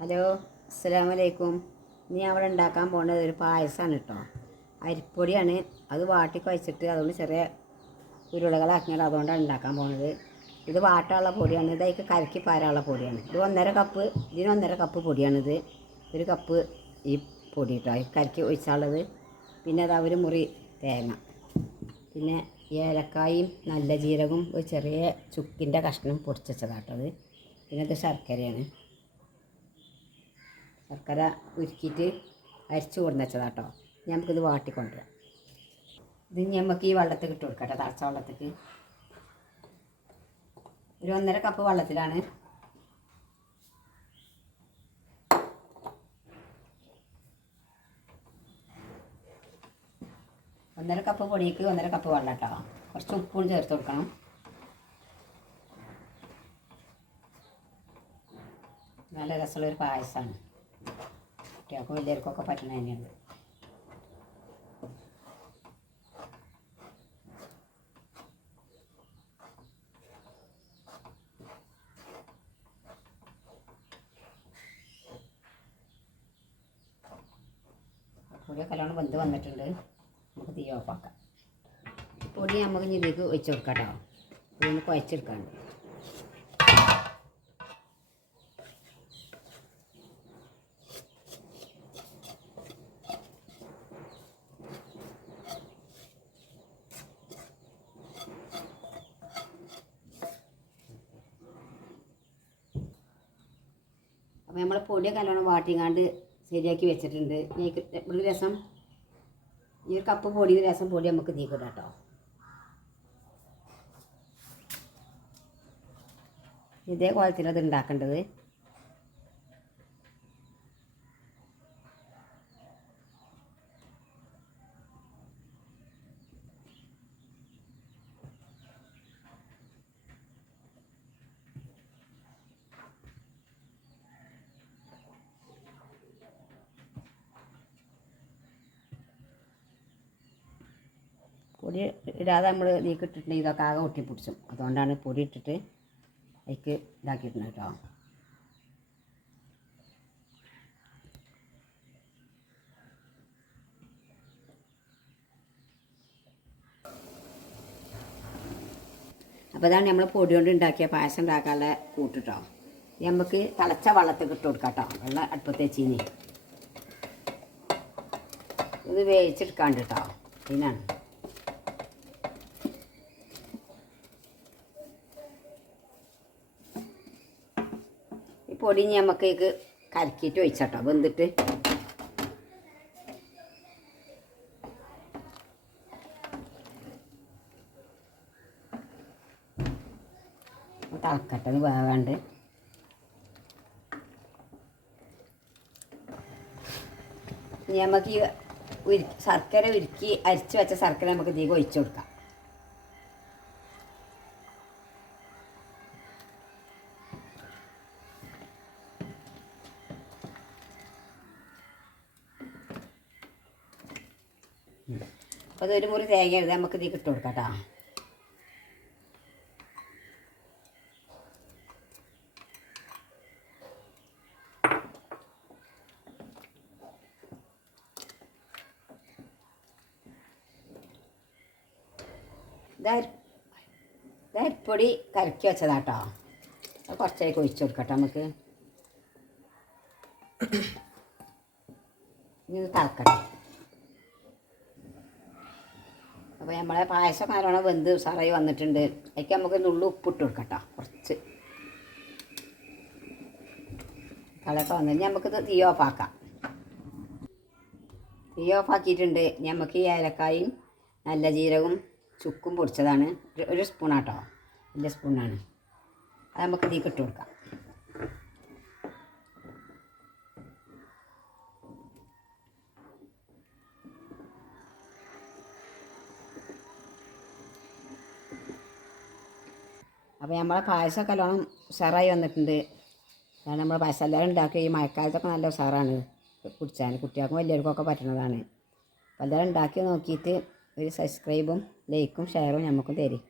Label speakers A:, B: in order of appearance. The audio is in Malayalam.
A: ഹലോ അസ്സലാമു അലൈക്കും ഇനി അവിടെ ഉണ്ടാക്കാൻ പോകുന്നത് ഒരു പായസമാണ് കേട്ടോ അരിപ്പൊടിയാണ്. അത് വാട്ടി കുഴച്ചിട്ട് അതുകൊണ്ട് ചെറിയ ഉരുളകളാക്കിയത് അതുകൊണ്ടാണ് ഉണ്ടാക്കാൻ പോകുന്നത് ഇത് വാട്ടാനുള്ള പൊടിയാണ്. ഇത് അതിക്ക് കലക്കി പാരാനുള്ള പൊടിയാണ്. ഇത് ഒന്നര കപ്പ് ഇതിന് ഒന്നര കപ്പ് പൊടിയാണിത്. ഒരു കപ്പ് ഈ പൊടി കേട്ടോ കലക്കി ഒഴിച്ചാലുള്ളത് പിന്നെ അത് ഒരു മുറി തേങ്ങ. പിന്നെ ഏലക്കായും നല്ല ജീരകവും ഒരു ചെറിയ ചുക്കിന്റെ കഷ്ണം പൊടിച്ചതാട്ടോ അത്. പിന്നെ ഇത് ശർക്കരയാണ്. ശർക്കര ഉരുക്കിയിട്ട് അരിച്ച് കൊണ്ടു കേട്ടോ നമുക്കിത് വാട്ടിക്കൊണ്ടുവരാം. ഇത് നമുക്ക് ഈ വെള്ളത്തിൽ ഇട്ട് കൊടുക്കട്ടെ തളച്ച വെള്ളത്തേക്ക് ഒരു ഒന്നര കപ്പ് വെള്ളത്തിലാണ്. ഒന്നര കപ്പ് പൊടിക്ക് ഒന്നര കപ്പ് വെള്ളം കേട്ടോ. കുറച്ച് ഉപ്പും ചേർത്ത് കൊടുക്കണം. നല്ല രസമുള്ള ഒരു പായസമാണ്. കുട്ടികൾക്കും വലിയവർക്കൊക്കെ പറ്റണ തന്നെയാണ്. പൊടിയൊക്കെ നല്ലോണം വെന്ത് വന്നിട്ടുണ്ട്. നമുക്ക് തീ ഓഫാക്കാം പൊടി നമുക്ക് ഇതിലേക്ക് വെച്ച് കൊടുക്കാം കേട്ടോ. ഇതൊന്ന് കുഴച്ചെടുക്കാണ്ട് അപ്പോൾ നമ്മൾ പൊടിയൊക്കെ നല്ലോണം വാട്ടിങ്ങാണ്ട് ശരിയാക്കി വെച്ചിട്ടുണ്ട്. ഒരു രസം ഈ ഒരു കപ്പ് പൊടി രസം പൊടി നമുക്ക് നീക്കിടാം കേട്ടോ. ഇതേ കോലത്തിലത് ഉണ്ടാക്കേണ്ടത്. പൊടി ഇടാതെ നമ്മൾ നീക്കിട്ടിട്ടുണ്ടെങ്കിൽ ഇതൊക്കെ ആകെ ഒട്ടിപ്പിടിച്ചും. അതുകൊണ്ടാണ് പൊടി ഇട്ടിട്ട് അതിക്ക് ഇതാക്കിയിട്ടുണ്ട് കേട്ടോ. അപ്പോൾ ഇതാണ് നമ്മൾ പൊടി കൊണ്ട് ഉണ്ടാക്കിയ പായസം ഉണ്ടാക്കാനുള്ള കൂട്ടിട്ടോ നമുക്ക് തിളച്ച വെള്ളത്തിൽ ഇട്ട് കൊടുക്കാം കേട്ടോ വെള്ളം അടുപ്പത്ത് വെച്ചിനി. ഇത് വേവിച്ചെടുക്കാണ്ട് കേട്ടോ ഇതിനാണ് ഈ പൊടി നമുക്ക് കലക്കിയിട്ട് ഒഴിച്ചട്ടോ. വെന്തിട്ട് തിളക്കട്ടെ വേവാണ്ട്. നമുക്ക് ഈ ഉരുക്കി ശർക്കര ഉരുക്കി അരിച്ച് വെച്ച ശർക്കര നമുക്ക് ഇതിലേക്ക് ഒഴിച്ചു കൊടുക്കാം. അപ്പോൾ അതൊരു മുറി തേങ്ങ എഴുതാൻ നമുക്ക് ഇതിൽ ഇട്ട് കൊടുക്കാം കേട്ടോ. അരിപ്പൊടി കലക്കി വെച്ചതാട്ടോ കുറച്ചേക്ക് ഒഴിച്ചു കൊടുക്കട്ടെ നമുക്ക്. ഇനി തിളക്കട്ടെ. അപ്പോൾ നമ്മളെ പായസം നല്ലോണം വെന്ത് സാറായി വന്നിട്ടുണ്ട്. അതിലേക്ക് നമുക്ക് നുള്ളു ഉപ്പിട്ട് കൊടുക്കട്ടോ കുറച്ച്. കളയൊക്കെ വന്നു. കഴിഞ്ഞാൽ നമുക്കിത് തീ ഓഫാക്കാം തീ ഓഫാക്കിയിട്ടുണ്ട് നമുക്ക് ഈ ഏലക്കായും നല്ല ജീരകവും ചുക്കും പൊടിച്ചതാണ്. ഒരു- സ്പൂണാട്ടോ വലിയ സ്പൂണാണ് അത് നമുക്ക് തീ കിട്ടുകൊടുക്കാം കൊടുക്കാം. അപ്പോൾ നമ്മളെ പായസമൊക്കെ നല്ലോണം ഉഷാറായി വന്നിട്ടുണ്ട്. അതാണ് നമ്മൾ പായസം എല്ലാവരും ഉണ്ടാക്കി ഈ മഴക്കാലത്തൊക്കെ നല്ല ഉഷാറാണ് കുടിച്ചാൽ കുട്ടികൾക്കും വലിയവർക്കൊക്കെ പറ്റുന്നതാണ് അപ്പോൾ എല്ലാവരും ഉണ്ടാക്കി നോക്കിയിട്ട് ഒരു സബ്സ്ക്രൈബും ലൈക്കും ഷെയറും നമുക്കും തരും.